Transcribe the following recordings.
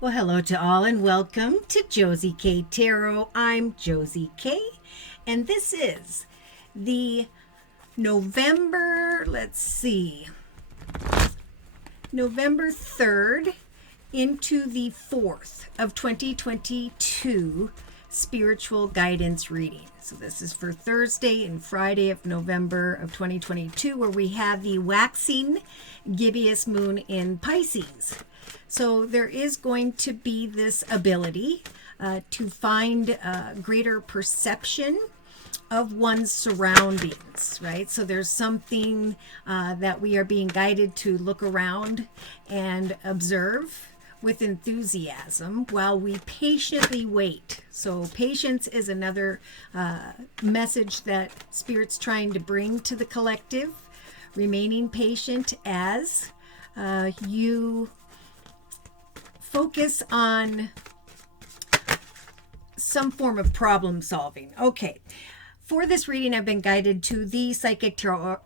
Well, hello to all and welcome to Josie K Tarot. I'm Josie K, and this is the November 3rd into the 4th of 2022 spiritual guidance reading. So this is for Thursday and Friday of November of 2022, where we have the waxing gibbous moon in Pisces. So there is going to be this ability to find greater perception of one's surroundings, right? So there's something that we are being guided to look around and observe with enthusiasm while we patiently wait. So patience is another message that Spirit's trying to bring to the collective. Remaining patient as you focus on some form of problem solving. Okay. For this reading, I've been guided to the Psychic Tarot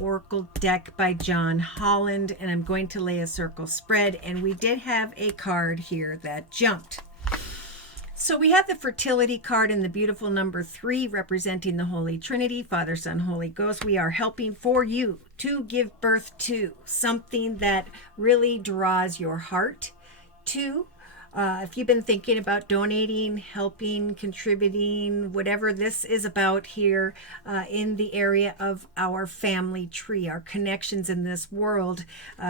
Oracle deck by John Holland, and I'm going to lay a circle spread, and we did have a card here that jumped. So we have the fertility card and the beautiful number 3 representing the Holy Trinity, Father, Son, Holy Ghost. We are helping for you to give birth to something that really draws your heart to. If you've been thinking about donating, helping, contributing, whatever this is about here in the area of our family tree, our connections in this world,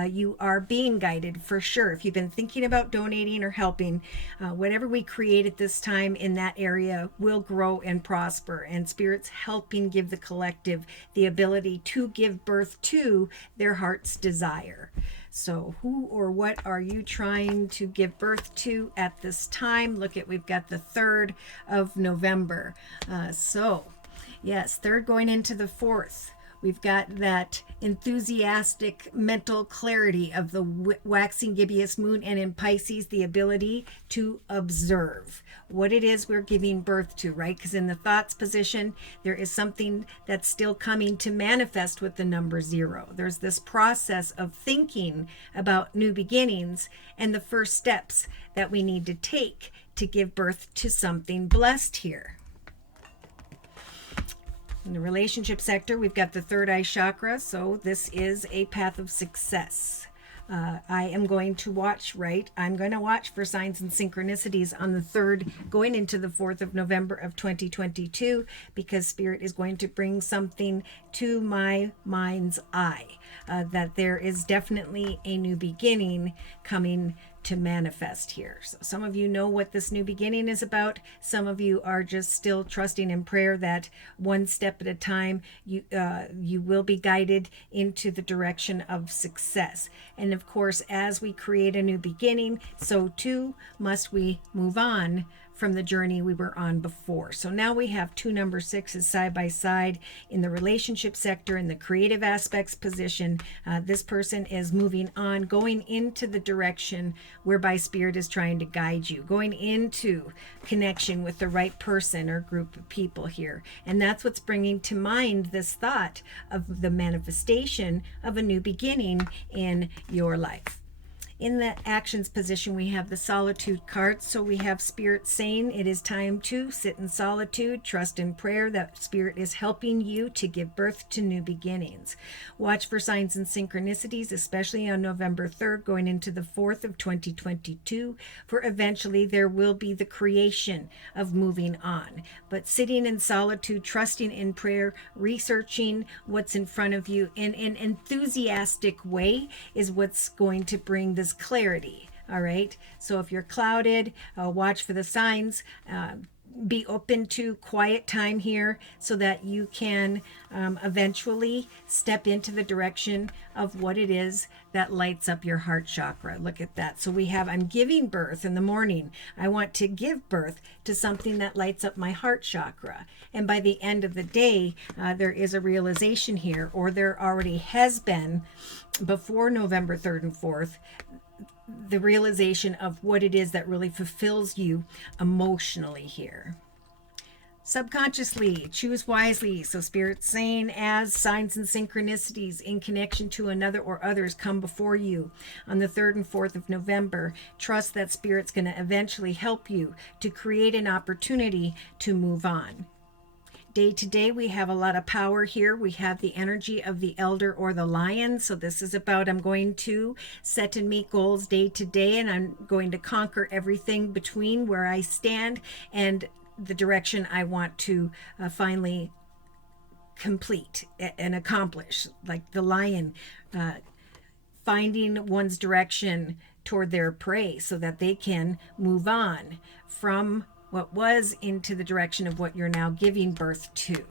you are being guided for sure. If you've been thinking about donating or helping, whatever we create at this time in that area will grow and prosper. And Spirit's helping give the collective the ability to give birth to their heart's desire. So who or what are you trying to give birth to at this time? Look at, we've got the 3rd of November. Yes, 3rd going into the 4th. We've got that enthusiastic mental clarity of the waxing gibbous moon, and in Pisces, the ability to observe what it is we're giving birth to, right? Because in the thoughts position, there is something that's still coming to manifest with the number 0. There's this process of thinking about new beginnings and the first steps that we need to take to give birth to something blessed here. In the relationship sector, we've got the third eye chakra, so this is a path of success. I am going to watch, I'm going to watch for signs and synchronicities on the 3rd going into the 4th of November of 2022, because Spirit is going to bring something to my mind's eye, that there is definitely a new beginning coming to manifest here. So some of you know what this new beginning is about. Some of you are just still trusting in prayer that one step at a time you will be guided into the direction of success. And of course, as we create a new beginning, so too must we move on from the journey we were on before. So now we have 2 number 6s side by side in the relationship sector, in the creative aspects position. This person is moving on, going into the direction whereby Spirit is trying to guide you, going into connection with the right person or group of people here. And that's what's bringing to mind this thought of the manifestation of a new beginning in your life. In the actions position, we have the solitude card. So we have Spirit saying it is time to sit in solitude, trust in prayer that Spirit is helping you to give birth to new beginnings. Watch for signs and synchronicities, especially on November 3rd, going into the 4th of 2022, for eventually there will be the creation of moving on. But sitting in solitude, trusting in prayer, researching what's in front of you in an enthusiastic way is what's going to bring this clarity. All right, so if you're clouded, watch for the signs. Be open to quiet time here so that you can eventually step into the direction of what it is that lights up your heart chakra. Look at that. So we have, I'm giving birth in the morning. I want to give birth to something that lights up my heart chakra. And by the end of the day, there is a realization here, or there already has been before November 3rd and 4th, the realization of what it is that really fulfills you emotionally here. Subconsciously, choose wisely. So Spirit's saying, as signs and synchronicities in connection to another or others come before you on the 3rd and 4th of November, trust that Spirit's going to eventually help you to create an opportunity to move on. Day to day, we have a lot of power here. We have the energy of the elder or the lion. So this is about, I'm going to set and meet goals day to day, and I'm going to conquer everything between where I stand and the direction I want to finally complete and accomplish. Like the lion, finding one's direction toward their prey so that they can move on from what was into the direction of what you're now giving birth to.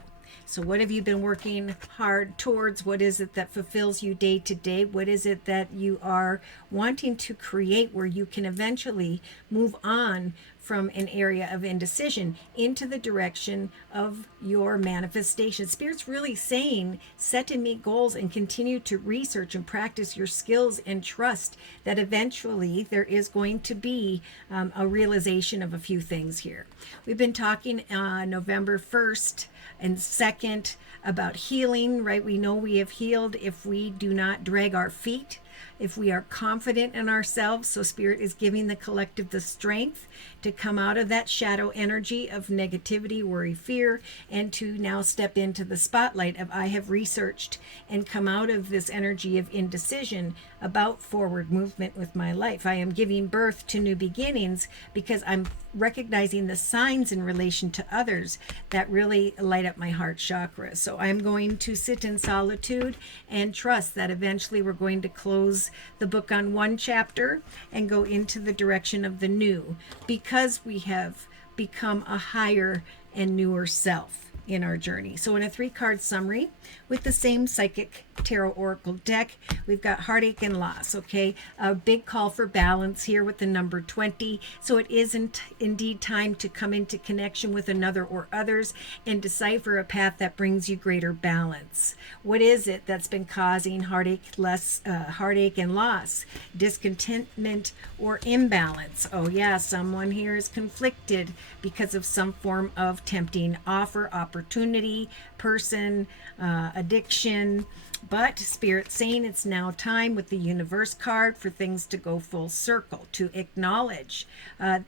So what have you been working hard towards? What is it that fulfills you day to day? What is it that you are wanting to create where you can eventually move on from an area of indecision into the direction of your manifestation? Spirit's really saying, set and meet goals and continue to research and practice your skills and trust that eventually there is going to be a realization of a few things here. We've been talking November 1st and 2nd about healing, right? We know we have healed if we do not drag our feet, if we are confident in ourselves. So Spirit is giving the collective the strength to come out of that shadow energy of negativity, worry, fear, and to now step into the spotlight of, I have researched and come out of this energy of indecision about forward movement with my life. I am giving birth to new beginnings because I'm recognizing the signs in relation to others that really light up my heart chakra. So I'm going to sit in solitude and trust that eventually we're going to close the book on one chapter and go into the direction of the new, because we have become a higher and newer self in our journey. So in a 3-card summary with the same psychic tarot oracle deck, we've got heartache and loss. Okay, a big call for balance here with the number 20. So it isn't indeed time to come into connection with another or others and decipher a path that brings you greater balance. What is it that's been causing heartache and loss, discontentment, or imbalance? Oh yeah, someone here is conflicted because of some form of tempting offer, opportunity, person, addiction. But Spirit's saying it's now time with the universe card for things to go full circle, to acknowledge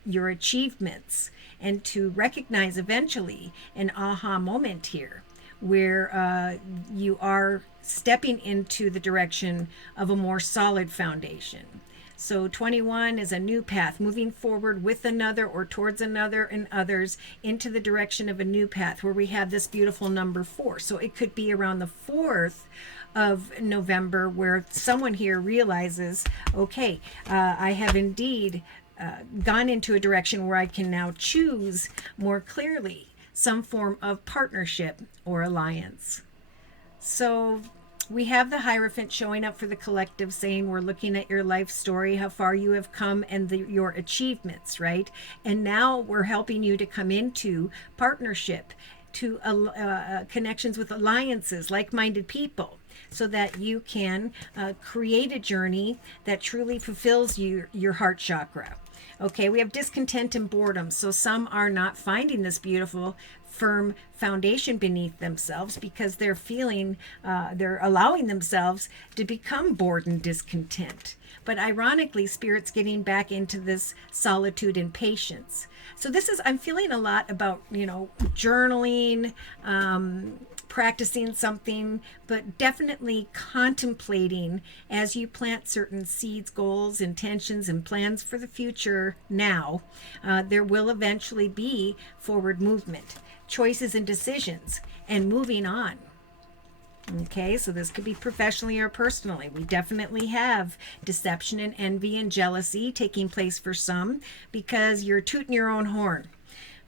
your achievements and to recognize eventually an aha moment here where you are stepping into the direction of a more solid foundation. So 21 is a new path, moving forward with another or towards another and others into the direction of a new path, where we have this beautiful number 4. So it could be around the 4th of November where someone here realizes, okay, I have indeed gone into a direction where I can now choose more clearly some form of partnership or alliance. So we have the Hierophant showing up for the collective, saying we're looking at your life story, how far you have come, and your achievements, right? And now we're helping you to come into partnership, to connections with alliances, like-minded people, so that you can create a journey that truly fulfills your heart chakra. Okay, we have discontent and boredom. So some are not finding this beautiful, firm foundation beneath themselves because they're feeling, they're allowing themselves to become bored and discontent. But ironically, Spirit's getting back into this solitude and patience. So this is, I'm feeling a lot about, journaling, practicing something, but definitely contemplating as you plant certain seeds, goals, intentions, and plans for the future now. There will eventually be forward movement, choices and decisions, and moving on. Okay, so this could be professionally or personally. We definitely have deception and envy and jealousy taking place for some because you're tooting your own horn.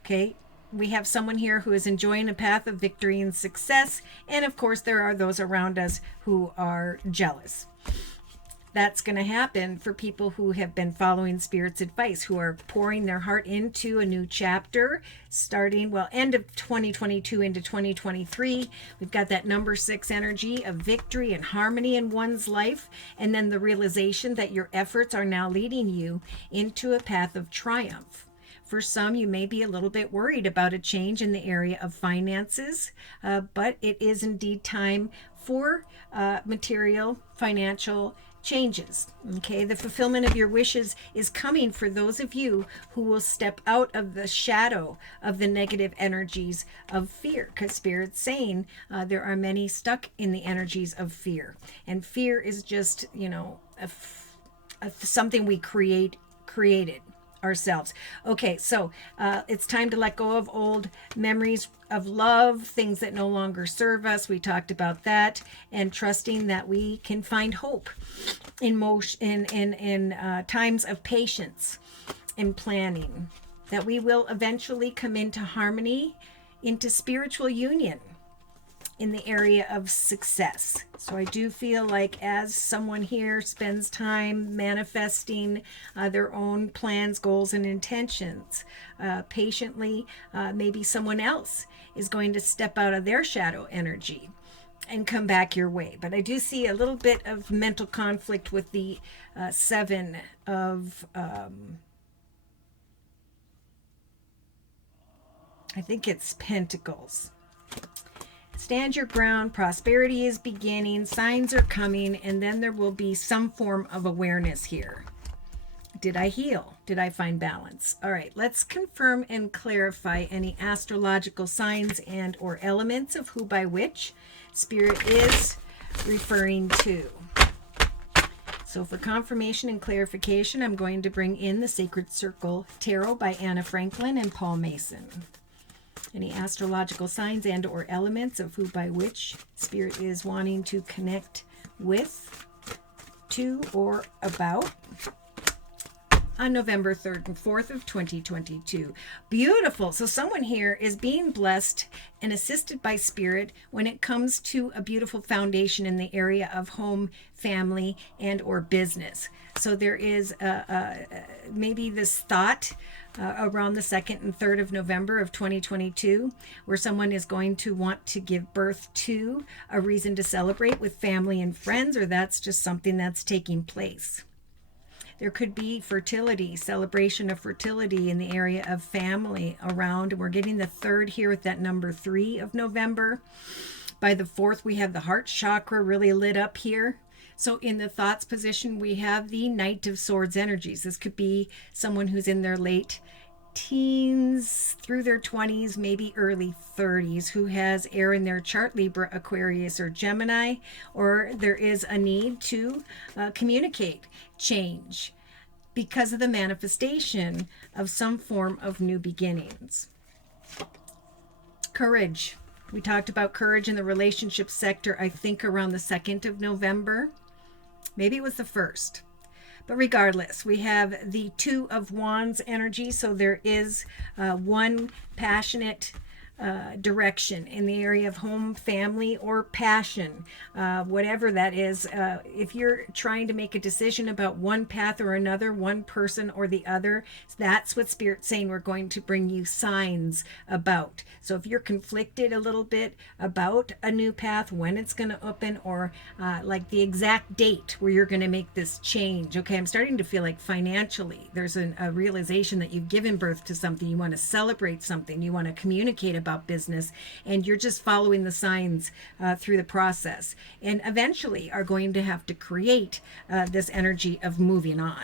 Okay, we have someone here who is enjoying a path of victory and success. And of course, there are those around us who are jealous. That's going to happen for people who have been following Spirit's advice, who are pouring their heart into a new chapter, starting, end of 2022 into 2023. We've got that number 6 energy of victory and harmony in one's life, and then the realization that your efforts are now leading you into a path of triumph. For some, you may be a little bit worried about a change in the area of finances, but it is indeed time for material, financial changes. Okay, the fulfillment of your wishes is coming for those of you who will step out of the shadow of the negative energies of fear, because Spirit's saying there are many stuck in the energies of fear, and fear is just, you know, something we created ourselves. Okay, so it's time to let go of old memories of love, things that no longer serve us. We talked about that, and trusting that we can find hope in motion, in times of patience and planning, that we will eventually come into harmony, into spiritual union in the area of success. So I do feel like as someone here spends time manifesting their own plans, goals, and intentions patiently, maybe someone else is going to step out of their shadow energy and come back your way. But I do see a little bit of mental conflict with the seven of, I think it's Pentacles. Stand your ground, prosperity is beginning, signs are coming, and then there will be some form of awareness here. Did I heal? Did I find balance? All right, let's confirm and clarify any astrological signs and or elements of who by which Spirit is referring to. So for confirmation and clarification, I'm going to bring in the Sacred Circle Tarot by Anna Franklin and Paul Mason. Any astrological signs and or elements of who by which Spirit is wanting to connect with, to, or about on November 3rd and 4th of 2022. Beautiful. So someone here is being blessed and assisted by Spirit when it comes to a beautiful foundation in the area of home, family, and or business. So there is maybe this thought around the 2nd and 3rd of November of 2022, where someone is going to want to give birth to a reason to celebrate with family and friends, or that's just something that's taking place. There could be fertility, celebration of fertility in the area of family around. We're getting the 3rd here with that number 3 of November. By the 4th, we have the heart chakra really lit up here. So in the thoughts position, we have the Knight of Swords energies. This could be someone who's in their late teens through their 20s, maybe early 30s, who has air in their chart, Libra, Aquarius, or Gemini, or there is a need to communicate change because of the manifestation of some form of new beginnings. Courage. We talked about courage in the relationship sector, I think around the 2nd of November. Maybe it was the 1st. But regardless, we have the 2 of Wands energy. So there is one passionate direction in the area of home, family, or passion, whatever that is. If you're trying to make a decision about one path or another, one person or the other, that's what Spirit's saying we're going to bring you signs about. So if you're conflicted a little bit about a new path, when it's going to open, or like the exact date where you're going to make this change. Okay, I'm starting to feel like financially there's a realization that you've given birth to something, you want to celebrate something, you want to communicate about business, and you're just following the signs through the process, and eventually are going to have to create this energy of moving on.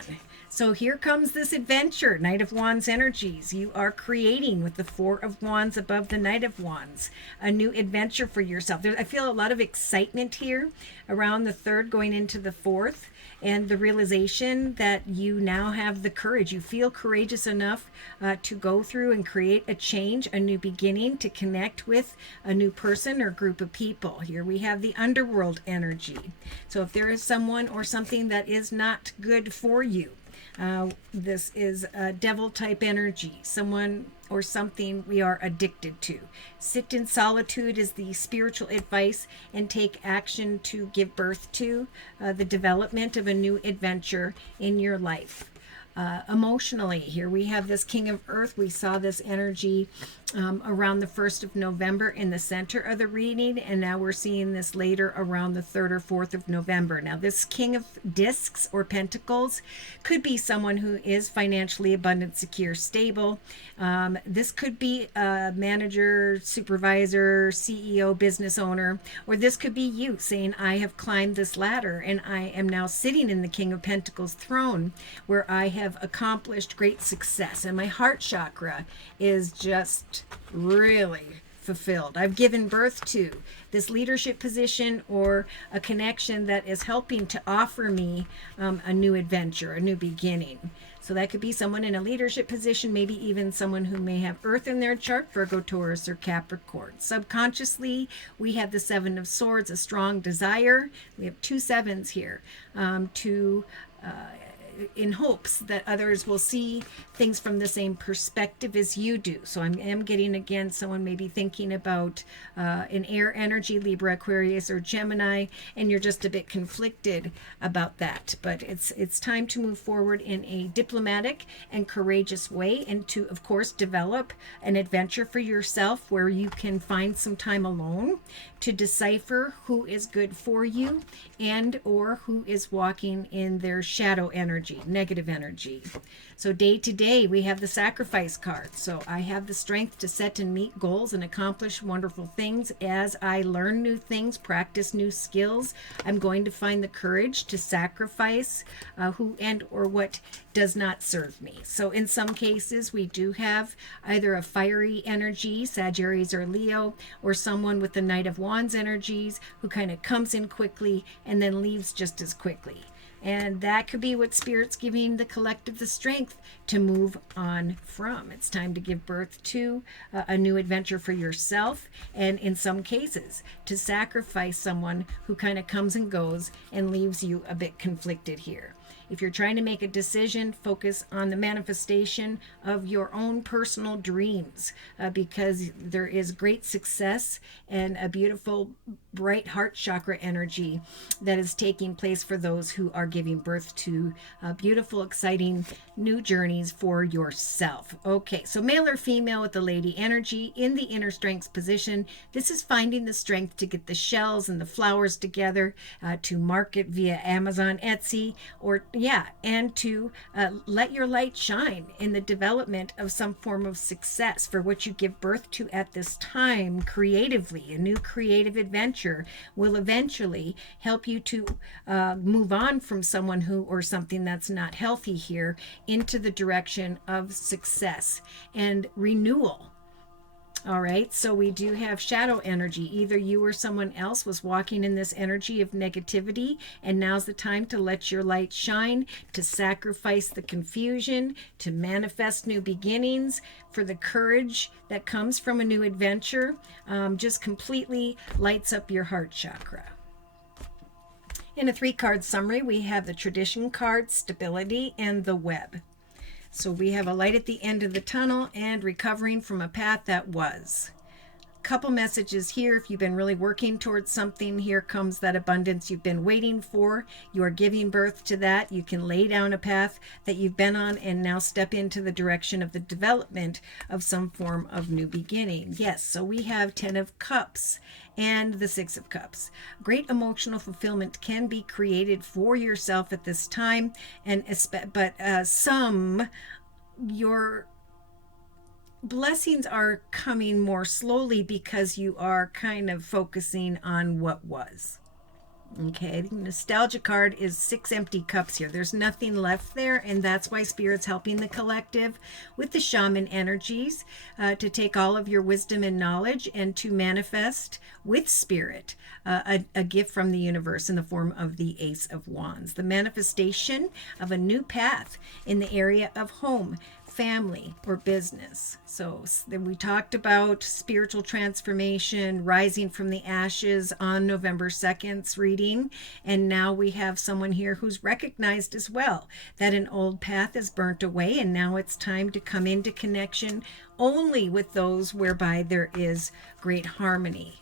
So here comes this adventure, Knight of Wands energies. You are creating with the 4 of Wands above the Knight of Wands, a new adventure for yourself. I feel a lot of excitement here around the 3rd going into the 4th, and the realization that you now have the courage. You feel courageous enough to go through and create a change, a new beginning, to connect with a new person or group of people. Here we have the underworld energy. So if there is someone or something that is not good for you, this is a devil type energy, someone or something we are addicted to. Sit in solitude is the spiritual advice, and take action to give birth to the development of a new adventure in your life. Emotionally, here we have this King of Earth. We saw this energy around the 1st of November in the center of the reading, and now we're seeing this later around the 3rd or 4th of November. Now, this King of Discs or Pentacles could be someone who is financially abundant, secure, stable. This could be a manager, supervisor, CEO, business owner, or this could be you saying, I have climbed this ladder and I am now sitting in the King of Pentacles throne where I have accomplished great success and my heart chakra is just really fulfilled. I've given birth to this leadership position or a connection that is helping to offer me a new adventure, a new beginning. So that could be someone in a leadership position, maybe even someone who may have Earth in their chart, Virgo, Taurus, or Capricorn. Subconsciously, we have the Seven of Swords, a strong desire. We have 2 sevens here in hopes that others will see things from the same perspective as you do. So I am getting, again, someone maybe thinking about an air energy, Libra, Aquarius, or Gemini, and you're just a bit conflicted about that. But it's time to move forward in a diplomatic and courageous way and to, of course, develop an adventure for yourself where you can find some time alone to decipher who is good for you and or who is walking in their shadow energy, negative energy. So day to day, we have the sacrifice card. So I have the strength to set and meet goals and accomplish wonderful things. As I learn new things, practice new skills, I'm going to find the courage to sacrifice who and or what does not serve me. So in some cases, we do have either a fiery energy, Sagittarius or Leo, or someone with the Knight of Wands energies who kind of comes in quickly and then leaves just as quickly. And that could be what Spirit's giving the collective the strength to move on from. It's time to give birth to a new adventure for yourself. And in some cases, to sacrifice someone who kind of comes and goes and leaves you a bit conflicted here. If you're trying to make a decision, focus on the manifestation of your own personal dreams because there is great success and a beautiful, bright heart chakra energy that is taking place for those who are giving birth to beautiful, exciting new journeys for yourself. Okay, so male or female with the lady energy in the inner strengths position. This is finding the strength to get the shells and the flowers together to market via Amazon, Etsy, or and to let your light shine in the development of some form of success for what you give birth to at this time creatively. A new creative adventure will eventually help you to move on from someone who or something that's not healthy here into the direction of success and renewal. All right, so we do have shadow energy. Either you or someone else was walking in this energy of negativity, and now's the time to let your light shine, to sacrifice the confusion, to manifest new beginnings, for the courage that comes from a new adventure. Just completely lights up your heart chakra. In a 3-card summary, we have the tradition card, stability, and the web. So we have a light at the end of the tunnel and recovering from a path that was. Couple messages here. If you've been really working towards something, here comes that abundance you've been waiting for. You are giving birth to that. You can lay down a path that you've been on and now step into the direction of the development of some form of new beginning. Yes, so we have 10 of Cups and the 6 of Cups. Great emotional fulfillment can be created for yourself at this time, but your blessings are coming more slowly because you are kind of focusing on what was. Okay, the nostalgia card is 6 empty cups here. There's nothing left there, and that's why Spirit's helping the collective with the shaman energies to take all of your wisdom and knowledge and to manifest with Spirit a gift from the universe in the form of the Ace of Wands. The manifestation of a new path in the area of home, family, or business. So then we talked about spiritual transformation, rising from the ashes on November 2nd's reading. And now we have someone here who's recognized as well that an old path is burnt away, and now it's time to come into connection only with those whereby there is great harmony,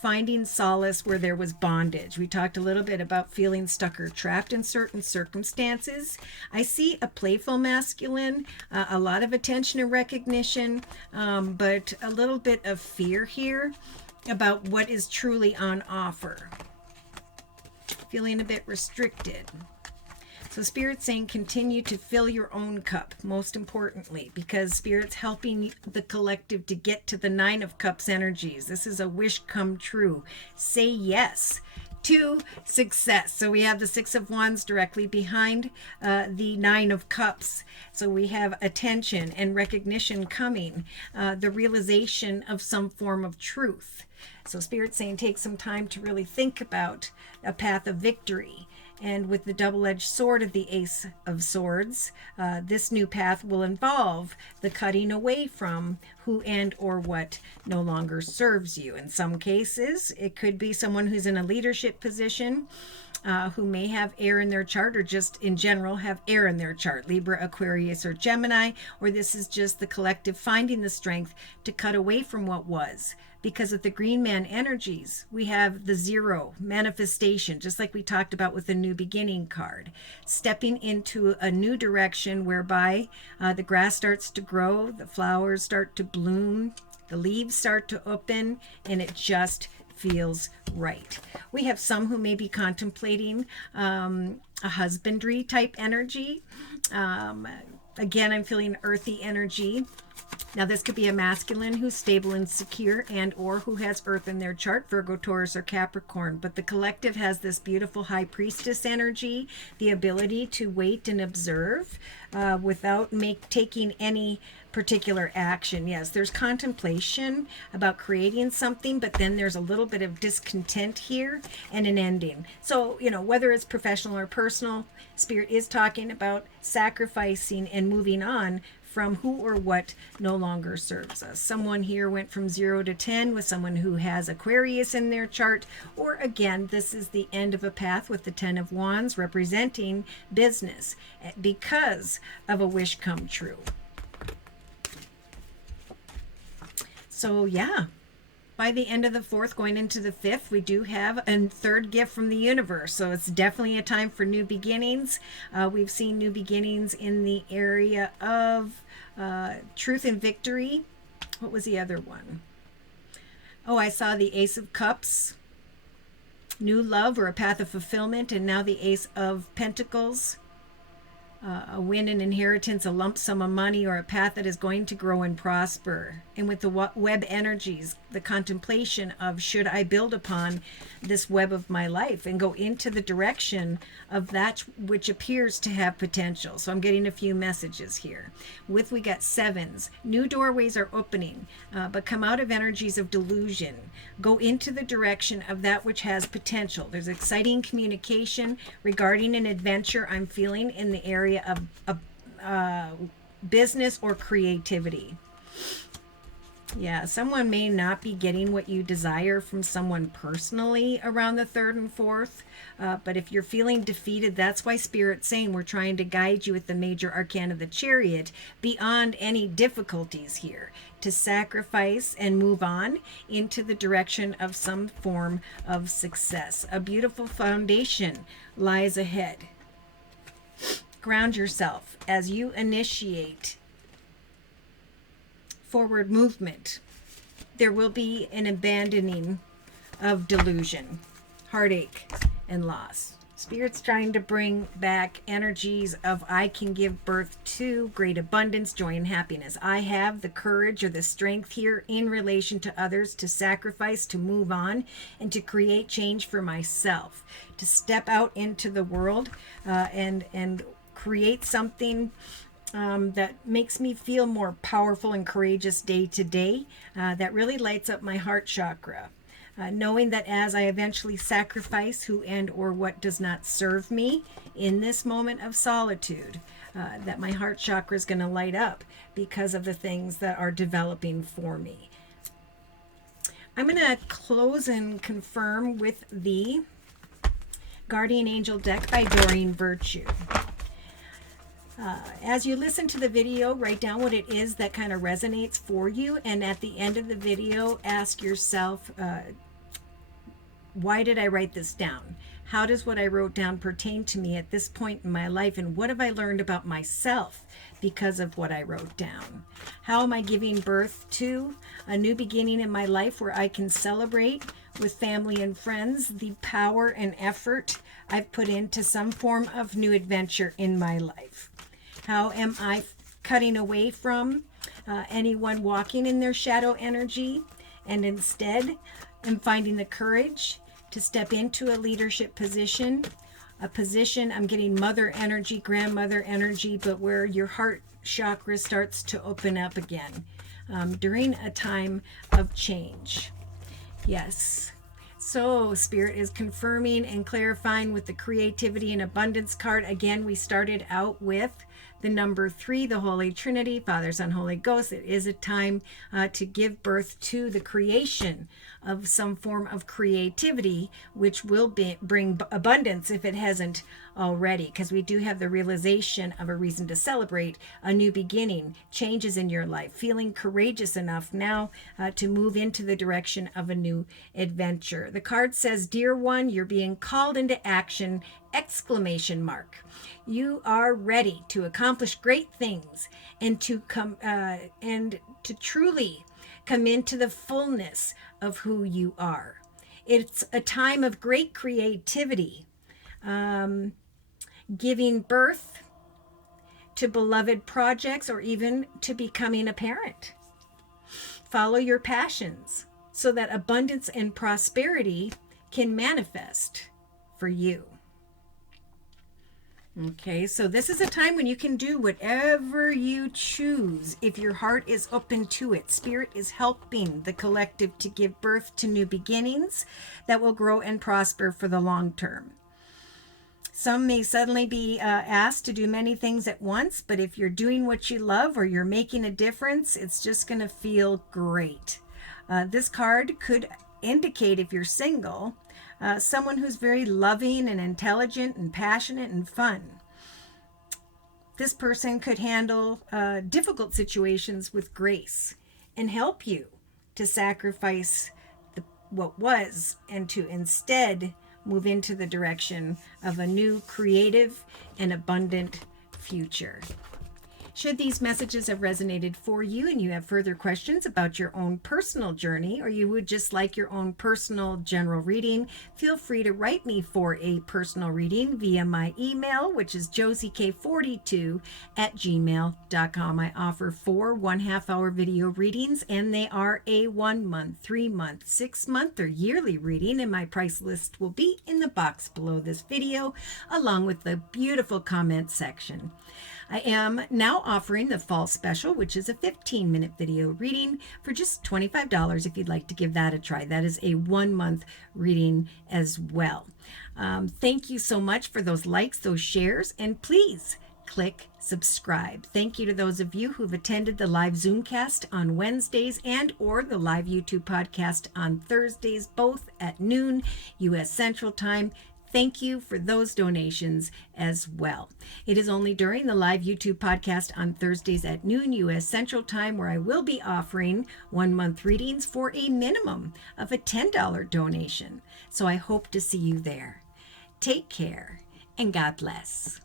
finding solace where there was bondage. We talked a little bit about feeling stuck or trapped in certain circumstances. I see a playful masculine, a lot of attention and recognition, but a little bit of fear here about what is truly on offer. Feeling a bit restricted. So Spirit's saying continue to fill your own cup, most importantly, because Spirit's helping the collective to get to the 9 of Cups energies. This is a wish come true. Say yes to success. So we have the 6 of Wands directly behind the 9 of Cups. So we have attention and recognition coming, the realization of some form of truth. So Spirit's saying take some time to really think about a path of victory. And with the double-edged sword of the Ace of Swords, this new path will involve the cutting away from who and or what no longer serves you. In some cases, it could be someone who's in a leadership position, who may have air in their chart, or just in general have air in their chart, Libra, Aquarius, or Gemini, or this is just the collective finding the strength to cut away from what was. Because of the green man energies, we have the 0 manifestation, just like we talked about with the new beginning card, stepping into a new direction whereby the grass starts to grow, the flowers start to bloom, the leaves start to open, and it just feels right. We have some who may be contemplating a husbandry type energy. Again, I'm feeling earthy energy. Now, this could be a masculine who's stable and secure and or who has earth in their chart, Virgo, Taurus, or Capricorn. But the collective has this beautiful high priestess energy, the ability to wait and observe without taking any particular action. Yes, there's contemplation about creating something, but then there's a little bit of discontent here and an ending. So, whether it's professional or personal, Spirit is talking about sacrificing and moving on from who or what no longer serves us. Someone here went from 0 to 10 with someone who has Aquarius in their chart, or again, this is the end of a path with the 10 of Wands representing business because of a wish come true. So yeah, by the end of the 4th, going into the 5th, we do have a 3rd gift from the universe. So it's definitely a time for new beginnings. We've seen new beginnings in the area of truth and victory. What was the other one? Oh, I saw the Ace of Cups, new love or a path of fulfillment, and now the Ace of Pentacles. A win, an inheritance, a lump sum of money, or a path that is going to grow and prosper. And with the web energies, the contemplation of should I build upon this web of my life and go into the direction of that which appears to have potential. So I'm getting a few messages here. We got 7s. New doorways are opening, but come out of energies of delusion. Go into the direction of that which has potential. There's exciting communication regarding an adventure I'm feeling in the area of business or creativity. Yeah, someone may not be getting what you desire from someone personally around the 3rd and 4th, but if you're feeling defeated, that's why Spirit's saying we're trying to guide you with the major arcana of the Chariot beyond any difficulties here, to sacrifice and move on into the direction of some form of success. A beautiful foundation lies ahead. Ground yourself as you initiate forward movement. There will be an abandoning of delusion, heartache, and loss. Spirit's trying to bring back energies of I can give birth to great abundance, joy, and happiness. I have the courage or the strength here in relation to others to sacrifice, to move on, and to create change for myself, to step out into the world and create something that makes me feel more powerful and courageous day to day, that really lights up my heart chakra. Knowing that as I eventually sacrifice who and or what does not serve me in this moment of solitude, that my heart chakra is going to light up because of the things that are developing for me. I'm going to close and confirm with the Guardian Angel deck by Doreen Virtue. As you listen to the video, write down what it is that kind of resonates for you, and at the end of the video, ask yourself, why did I write this down? How does what I wrote down pertain to me at this point in my life? And what have I learned about myself because of what I wrote down? How am I giving birth to a new beginning in my life where I can celebrate with family and friends the power and effort I've put into some form of new adventure in my life? How am I cutting away from anyone walking in their shadow energy, and instead am finding the courage to step into a leadership position, a position, I'm getting mother energy, grandmother energy, but where your heart chakra starts to open up again during a time of change. Yes. So Spirit is confirming and clarifying with the creativity and abundance card. Again, we started out with the number 3, the Holy Trinity, Father, Son, Holy Ghost. It is a time to give birth to the creation of some form of creativity, which will bring abundance if it hasn't already, because we do have the realization of a reason to celebrate a new beginning, changes in your life, feeling courageous enough now to move into the direction of a new adventure. The card says, "Dear one, you're being called into action!" Exclamation mark. You are ready to accomplish great things and to come and to truly come into the fullness of who you are. It's a time of great creativity, giving birth to beloved projects or even to becoming a parent. Follow your passions so that abundance and prosperity can manifest for you. Okay, so this is a time when you can do whatever you choose if your heart is open to it. Spirit is helping the collective to give birth to new beginnings that will grow and prosper for the long term. Some may suddenly be asked to do many things at once, but if you're doing what you love or you're making a difference, it's just going to feel great. This card could indicate, if you're single, someone who's very loving and intelligent and passionate and fun. This person could handle difficult situations with grace and help you to sacrifice what was and to instead move into the direction of a new creative and abundant future. Should these messages have resonated for you and you have further questions about your own personal journey, or you would just like your own personal general reading, feel free to write me for a personal reading via my email, which is josiek42@gmail.com. I offer 4 1/2-hour video readings, and they are a 1 month, 3 month, 6 month, or yearly reading, and my price list will be in the box below this video, along with the beautiful comment section. I am now offering the fall special, which is a 15-minute video reading for just $25 if you'd like to give that a try. That is a 1-month reading as well. Thank you so much for those likes, those shares, and please click subscribe. Thank you to those of you who've attended the live Zoomcast on Wednesdays and or the live YouTube podcast on Thursdays, both at noon U.S. Central Time. Thank you for those donations as well. It is only during the live YouTube podcast on Thursdays at noon U.S. Central Time where I will be offering 1-month readings for a minimum of a $10 donation. So I hope to see you there. Take care and God bless.